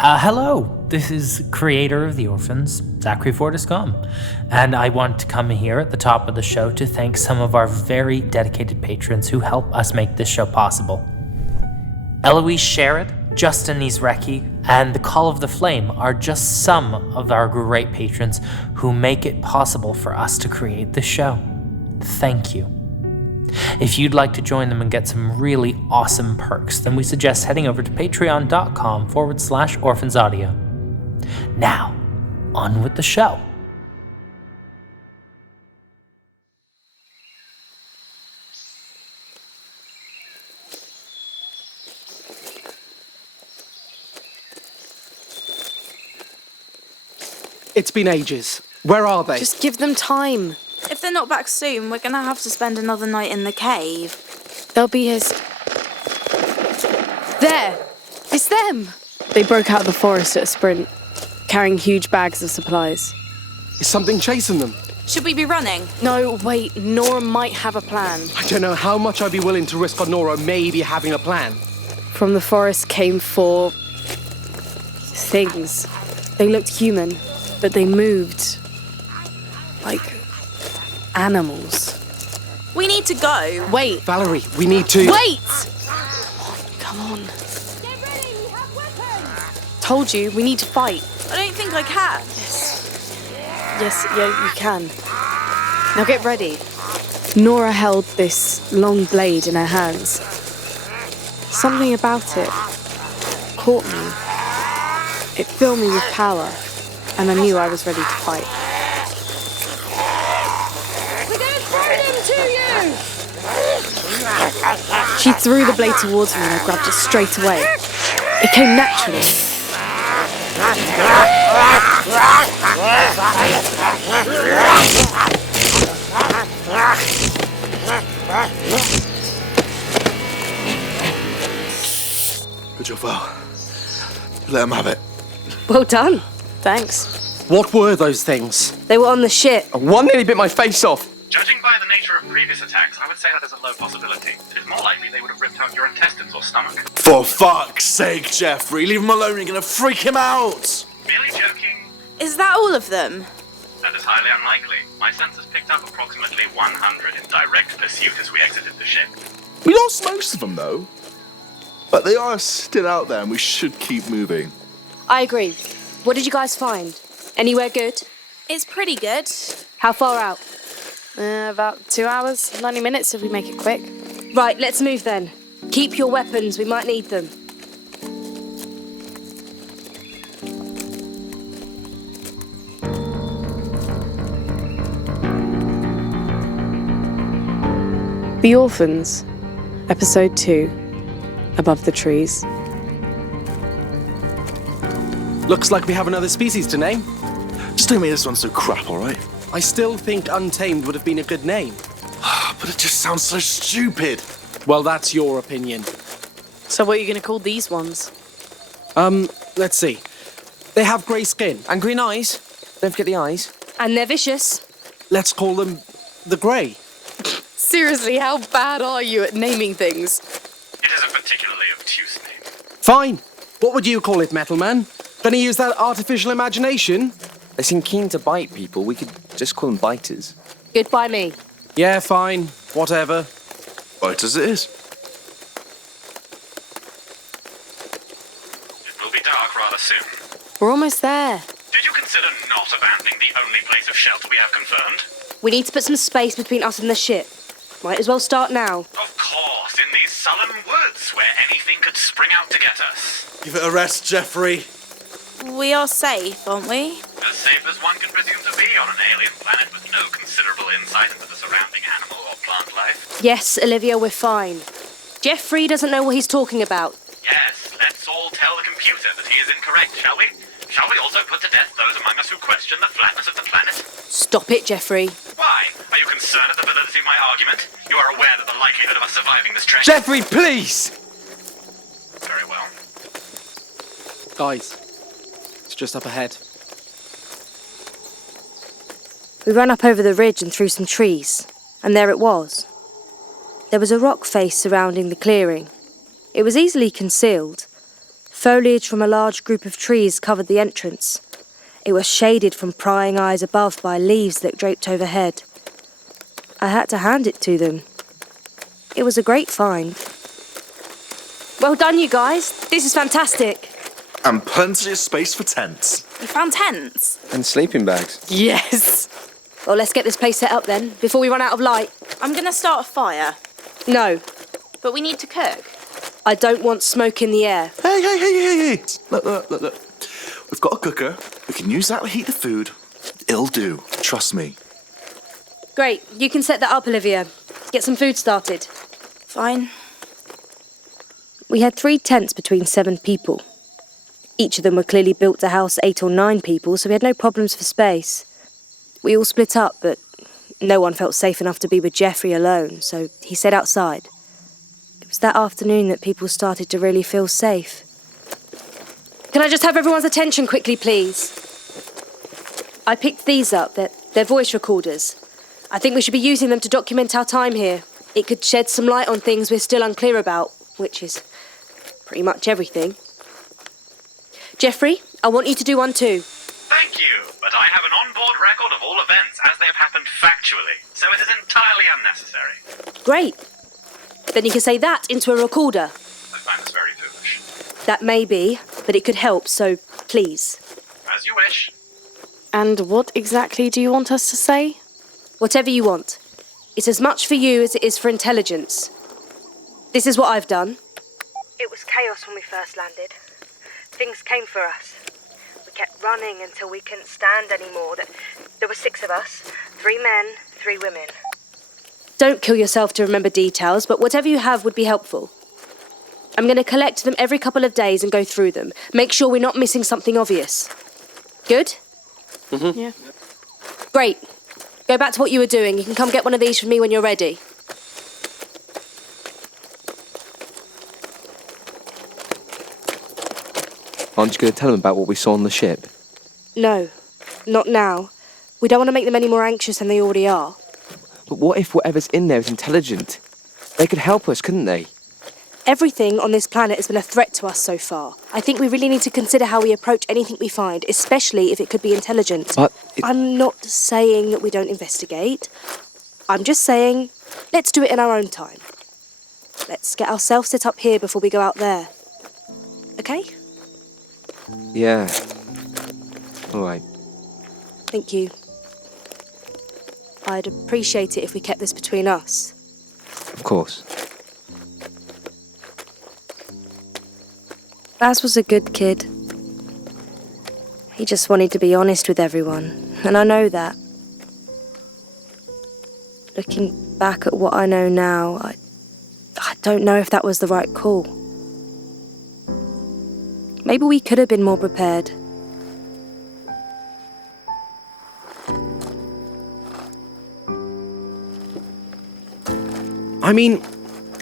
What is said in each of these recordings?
Hello, this is creator of the Orphans, Zachary Fortais-Gomm, and I want to come here at the top of the show to thank some of our very dedicated patrons who help us make this show possible. Eloise Sherrod, Justin Nizrecki, and The Call of the Flame are just some of our great patrons who make it possible for us to create this show. Thank you. If you'd like to join them and get some really awesome perks, then we suggest heading over to patreon.com/orphansaudio. Now, on with the show. It's been ages. Where are they? Just give them time. If they're not back soon, we're gonna have to spend another night in the cave. They'll be here. There! It's them! They broke out of the forest at a sprint, carrying huge bags of supplies. Is something chasing them? Should we be running? No, wait, Nora might have a plan. I don't know how much I'd be willing to risk on Nora maybe having a plan. From the forest came 4 things. They looked human, but they moved like animals. We need to go. Wait. Valerie, we need to... Wait! Come on. Get ready, we have weapons! Told you, we need to fight. I don't think I can. Yes, yeah, you can. Now get ready. Nora held this long blade in her hands. Something about it caught me. It filled me with power, and I knew I was ready to fight. We're gonna throw them to you! She threw the blade towards me and I grabbed it straight away. It came naturally. Good job, Val. Let him have it. Well done. Thanks. What were those things? They were on the ship. One nearly bit my face off. Judging by the nature of previous attacks, I would say that is a low possibility. It is more likely they would have ripped out your intestines or stomach. For fuck's sake, Geoffrey, leave him alone, you're gonna freak him out! Merely joking. Is that all of them? That is highly unlikely. My sensors picked up approximately 100 in direct pursuit as we exited the ship. We lost most of them, though. But they are still out there, and we should keep moving. I agree. What did you guys find? Anywhere good? It's pretty good. How far out? About 2 hours, 90 minutes if we make it quick. Right, let's move then. Keep your weapons, we might need them. The Orphans, Episode 2, Above the Trees. Looks like we have another species to name. Just don't make this one so crap, alright? I still think Untamed would have been a good name. But it just sounds so stupid. Well, that's your opinion. So what are you going to call these ones? Let's see. They have grey skin. And green eyes. Don't forget the eyes. And they're vicious. Let's call them the Grey. Seriously, how bad are you at naming things? It is a particularly obtuse name. Fine. What would you call it, Metal Man? Gonna use that artificial imagination? They seem keen to bite people. We could just call them biters. Goodbye me. Yeah, fine. Whatever. Right as it is. It will be dark rather soon. We're almost there. Did you consider not abandoning the only place of shelter we have confirmed? We need to put some space between us and the ship. Might as well start now. Of course, in these sullen woods where anything could spring out to get us. Give it a rest, Geoffrey. We are safe, aren't we? As safe as one can presume to be on an alien planet with no considerable insight into the surrounding animal or plant life. Yes, Olivia, we're fine. Geoffrey doesn't know what he's talking about. Yes, let's all tell the computer that he is incorrect, shall we? Shall we also put to death those among us who question the flatness of the planet? Stop it, Geoffrey. Why? Are you concerned at the validity of my argument? You are aware that the likelihood of us surviving this trek... Geoffrey, please! Very well. Guys, it's just up ahead. We ran up over the ridge and through some trees, and there it was. There was a rock face surrounding the clearing. It was easily concealed. Foliage from a large group of trees covered the entrance. It was shaded from prying eyes above by leaves that draped overhead. I had to hand it to them. It was a great find. Well done, you guys. This is fantastic. And plenty of space for tents. You found tents? And sleeping bags. Yes. Well, let's get this place set up then, before we run out of light. I'm gonna start a fire. No, But we need to cook. I don't want smoke in the air. Hey. Look. We've got a cooker. We can use that to heat the food. It'll do. Trust me. Great, you can set that up, Olivia. Get some food started. Fine. We had 3 tents between 7 people. Each of them were clearly built to house 8 or 9 people, so we had no problems for space. We all split up, but no one felt safe enough to be with Geoffrey alone, so he stayed outside. It was that afternoon that people started to really feel safe. Can I just have everyone's attention quickly, please? I picked these up. They're voice recorders. I think we should be using them to document our time here. It could shed some light on things we're still unclear about, which is pretty much everything. Geoffrey, I want you to do one too. Thank you, but I have an onboard record of all events as they have happened factually, so it is entirely unnecessary. Great. Then you can say that into a recorder. I find this very foolish. That may be, but it could help, so please. As you wish. And what exactly do you want us to say? Whatever you want. It's as much for you as it is for intelligence. This is what I've done. It was chaos when we first landed. Things came for us. We kept running until we couldn't stand anymore. There were 6 of us, 3 men, 3 women. Don't kill yourself to remember details, but whatever you have would be helpful. I'm going to collect them every couple of days and go through them. Make sure we're not missing something obvious. Good? Mm-hmm. Yeah. Great. Go back to what you were doing. You can come get one of these from me when you're ready. Aren't you going to tell them about what we saw on the ship? No, not now. We don't want to make them any more anxious than they already are. But what if whatever's in there is intelligent? They could help us, couldn't they? Everything on this planet has been a threat to us so far. I think we really need to consider how we approach anything we find, especially if it could be intelligent. But I'm not saying that we don't investigate. I'm just saying, let's do it in our own time. Let's get ourselves set up here before we go out there. Okay? Yeah. All right. Thank you. I'd appreciate it if we kept this between us. Of course. Baz was a good kid. He just wanted to be honest with everyone, and I know that. Looking back at what I know now, I don't know if that was the right call. Maybe we could have been more prepared. I mean,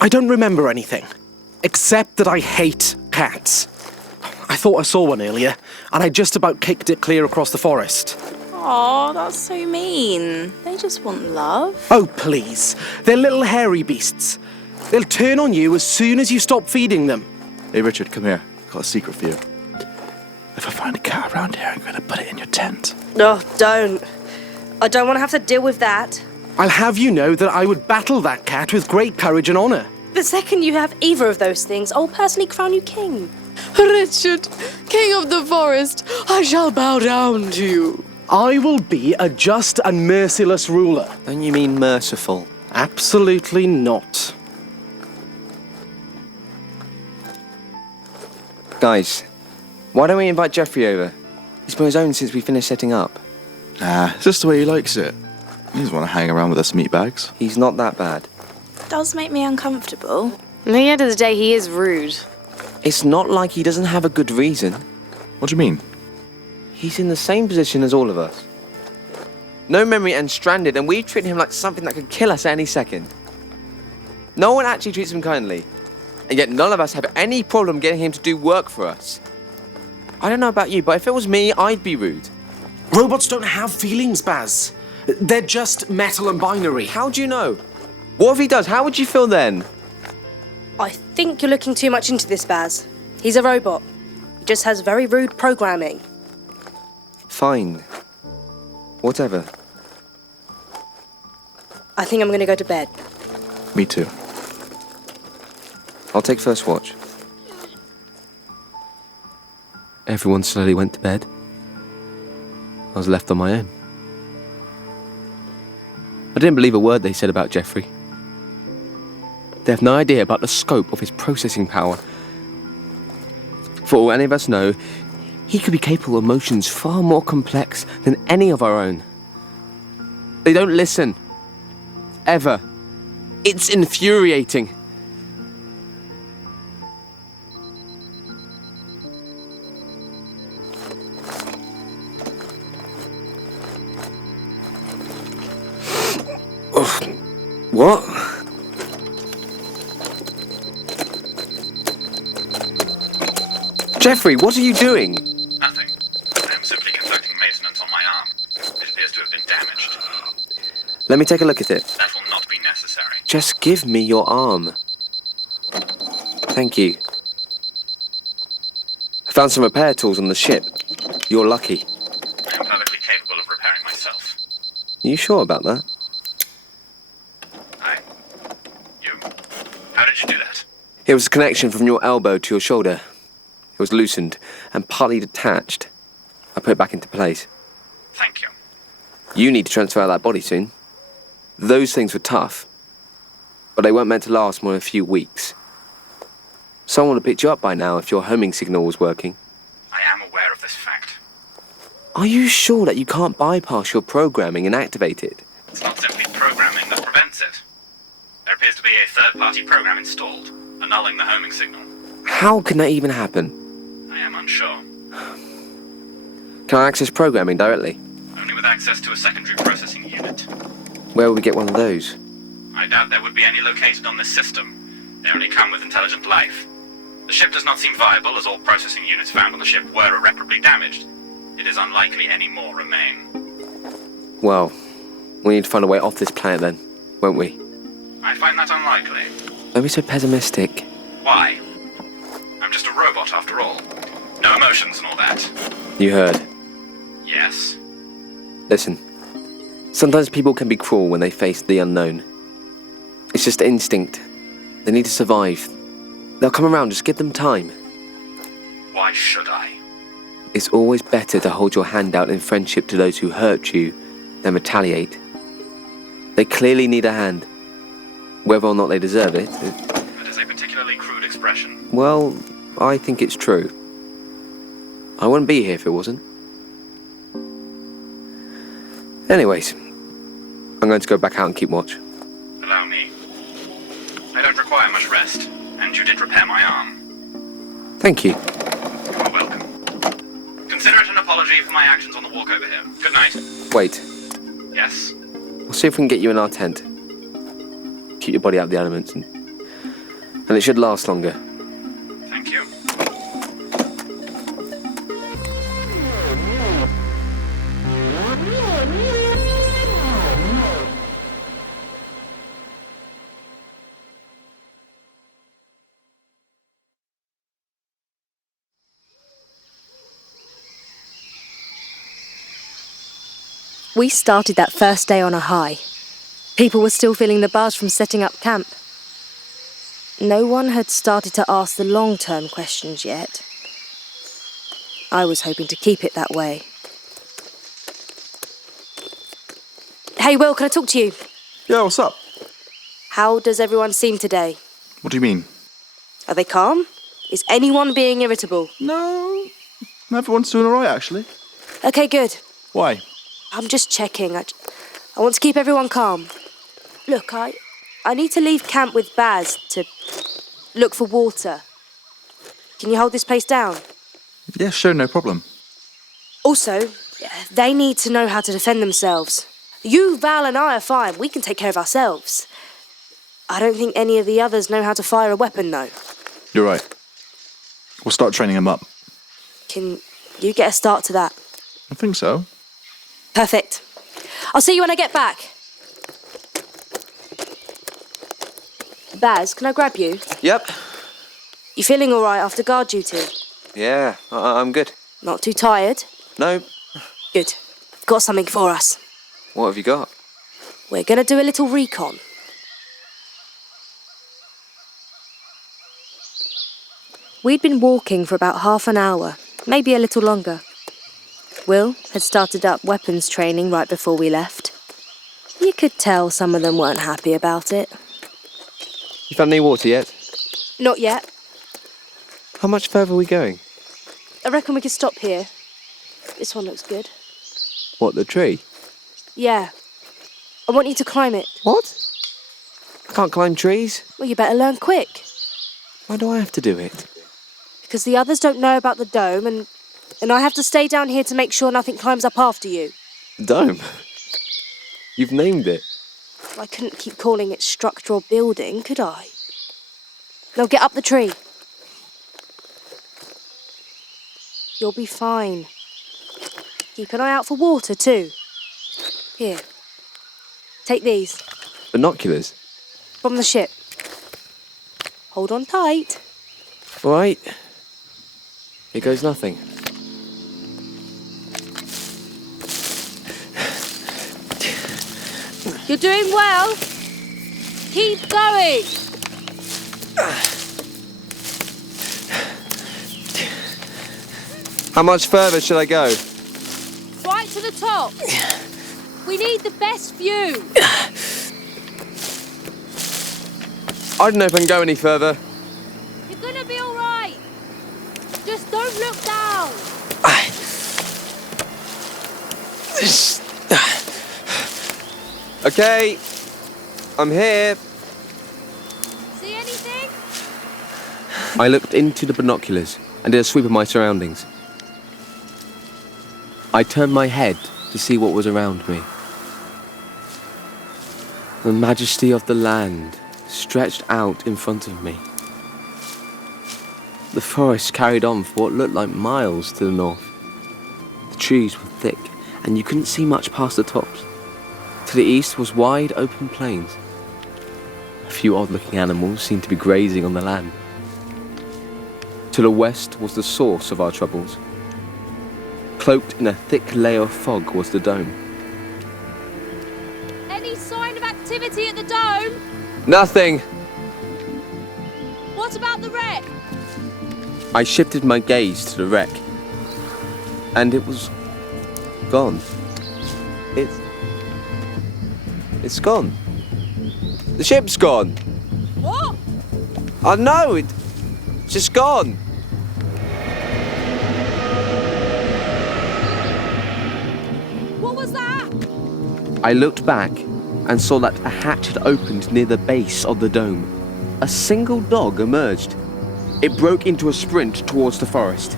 I don't remember anything, except that I hate cats. I thought I saw one earlier, and I just about kicked it clear across the forest. Aw, that's so mean. They just want love. Oh, please. They're little hairy beasts. They'll turn on you as soon as you stop feeding them. Hey, Richard, come here. Got a secret for you. If I find a cat around here, I'm going to put it in your tent. Oh, don't. I don't want to have to deal with that. I'll have you know that I would battle that cat with great courage and honour. The second you have either of those things, I'll personally crown you king. Richard, king of the forest, I shall bow down to you. I will be a just and merciless ruler. Don't you mean merciful? Absolutely not. Guys, why don't we invite Geoffrey over? He's been on his own since we finished setting up. Nah, it's just the way he likes it. He doesn't want to hang around with us meatbags. He's not that bad. Does make me uncomfortable. At the end of the day, he is rude. It's not like he doesn't have a good reason. What do you mean? He's in the same position as all of us. No memory and stranded, and we treat him like something that could kill us at any second. No one actually treats him kindly, and yet none of us have any problem getting him to do work for us. I don't know about you, but if it was me, I'd be rude. Robots don't have feelings, Baz. They're just metal and binary. How do you know? What if he does? How would you feel then? I think you're looking too much into this, Baz. He's a robot. just has very rude programming. Fine. Whatever. I think I'm going to go to bed. Me too. I'll take first watch. Everyone slowly went to bed. I was left on my own. I didn't believe a word they said about Geoffrey. They have no idea about the scope of his processing power. For all any of us know, he could be capable of emotions far more complex than any of our own. They don't listen. Ever. It's infuriating. What? Geoffrey, what are you doing? Nothing. I am simply conducting maintenance on my arm. It appears to have been damaged. Let me take a look at it. That will not be necessary. Just give me your arm. Thank you. I found some repair tools on the ship. You're lucky. I am perfectly capable of repairing myself. You sure about that? How did you do that? It was a connection from your elbow to your shoulder. It was loosened and partly detached. I put it back into place. Thank you. You need to transfer that body soon. Those things were tough, but they weren't meant to last more than a few weeks. Someone would have picked you up by now if your homing signal was working. I am aware of this fact. Are you sure that you can't bypass your programming and activate it? It's not simply programming that prevents it. There appears to be a third-party program installed, annulling the homing signal. How can that even happen? I am unsure. Can I access programming directly? Only with access to a secondary processing unit. Where will we get one of those? I doubt there would be any located on this system. They only come with intelligent life. The ship does not seem viable, as all processing units found on the ship were irreparably damaged. It is unlikely any more remain. Well, we need to find a way off this planet then, won't we? I find that unlikely. Don't be so pessimistic. Why? I'm just a robot after all. No emotions and all that. You heard. Yes. Listen, sometimes people can be cruel when they face the unknown. It's just instinct. They need to survive. They'll come around, just give them time. Why should I? It's always better to hold your hand out in friendship to those who hurt you than retaliate. They clearly need a hand. Whether or not they deserve it... That is a particularly crude expression. Well, I think it's true. I wouldn't be here if it wasn't. Anyways, I'm going to go back out and keep watch. Allow me. I don't require much rest, and you did repair my arm. Thank you. You are welcome. Consider it an apology for my actions on the walk over here. Good night. Wait, Yes. we'll see if we can get you in our tent. Keep your body out of the elements, and it should last longer. Thank you. We started that first day on a high. People were still feeling the buzz from setting up camp. No one had started to ask the long-term questions yet. I was hoping to keep it that way. Hey, Will, can I talk to you? Yeah, what's up? How does everyone seem today? What do you mean? Are they calm? Is anyone being irritable? No, everyone's doing all right, actually. Okay, good. Why? I'm just checking. I want to keep everyone calm. Look, I need to leave camp with Baz to look for water. Can you hold this place down? Yeah, sure, no problem. Also, they need to know how to defend themselves. You, Val, and I are fine. We can take care of ourselves. I don't think any of the others know how to fire a weapon, though. You're right. We'll start training them up. Can you get a start to that? I think so. Perfect. I'll see you when I get back. Baz, can I grab you? Yep. You feeling all right after guard duty? Yeah, I'm good. Not too tired? No, Good. Got something for us. what have you got? We're going to do a little recon. We'd been walking for about half an hour, maybe a little longer. Will had started up weapons training right before we left. You could tell some of them weren't happy about it. You found any water yet? Not yet. How much further are we going? I reckon we could stop here. This one looks good. What, the tree? Yeah. I want you to climb it. What? I can't climb trees. Well, you better learn quick. Why do I have to do it? Because the others don't know about the dome, and I have to stay down here to make sure nothing climbs up after you. Dome? You've named it. I couldn't keep calling it structural building, could I? Now get up the tree. You'll be fine. Keep an eye out for water, too. Here. Take these. Binoculars? From the ship. Hold on tight. All right. Here goes nothing. You're doing well. Keep going. How much further should I go? Right to the top. We need the best view. I don't know if I can go any further. You're gonna be all right. Just don't look down. Okay. I'm here. See anything? I looked into the binoculars and did a sweep of my surroundings. I turned my head to see what was around me. The majesty of the land stretched out in front of me. The forest carried on for what looked like miles to the north. The trees were thick, and you couldn't see much past the tops. To the east was wide open plains. A few odd-looking animals seemed to be grazing on the land. To the west was the source of our troubles. Cloaked in a thick layer of fog was the dome. Any sign of activity at the dome? Nothing! What about the wreck? I shifted my gaze to the wreck, and it was gone. It's gone. The ship's gone. What? Oh no, it's just gone. What was that? I looked back and saw that a hatch had opened near the base of the dome. A single dog emerged. It broke into a sprint towards the forest.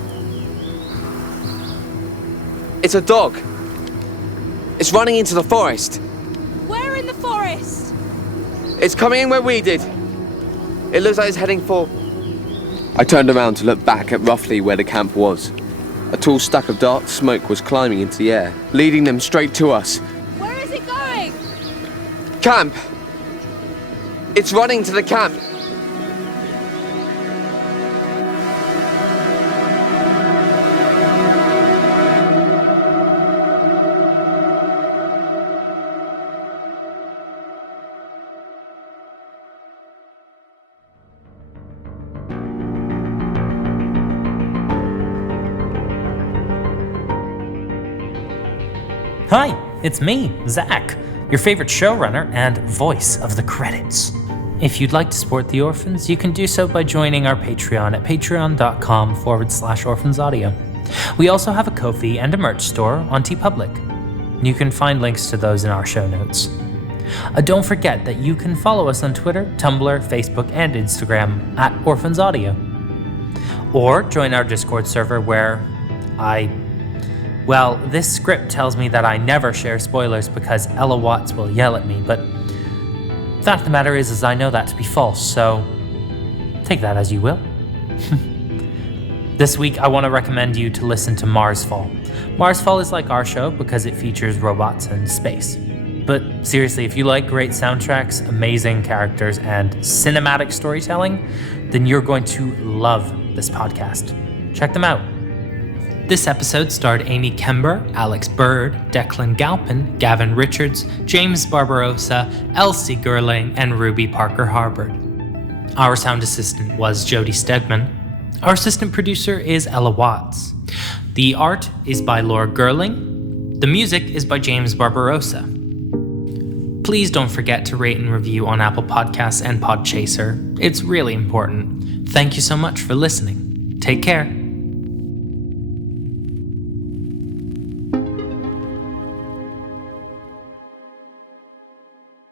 It's a dog. It's running into the forest. Where in the forest? It's coming in where we did. It looks like it's heading for... I turned around to look back at roughly where the camp was. A tall stack of dark smoke was climbing into the air, leading them straight to us. Where is it going? Camp! It's running to the camp. Hi, it's me, Zach, your favorite showrunner and voice of the credits. If you'd like to support the Orphans, you can do so by joining our Patreon at patreon.com/orphansaudio. We also have a Ko-fi and a merch store on TeePublic. You can find links to those in our show notes. Don't forget that you can follow us on Twitter, Tumblr, Facebook, and Instagram at Orphans Audio. Or join our Discord server where Well, this script tells me that I never share spoilers because Ella Watts will yell at me, but the fact of the matter is I know that to be false, so take that as you will. This week, I want to recommend you to listen to Marsfall. Marsfall is like our show because it features robots and space. But seriously, if you like great soundtracks, amazing characters, and cinematic storytelling, then you're going to love this podcast. Check them out. This episode starred Aimee Kember, Alex Bird, Declan Galpin, Gavin Richards, James Barbarossa, Elsie Gerling, and Ruby Parker Harbord. Our sound assistant was Jody Stegman. Our assistant producer is Ella Watts. The art is by Laura Gerling. The music is by James Barbarossa. Please don't forget to rate and review on Apple Podcasts and Podchaser. It's really important. Thank you so much for listening. Take care.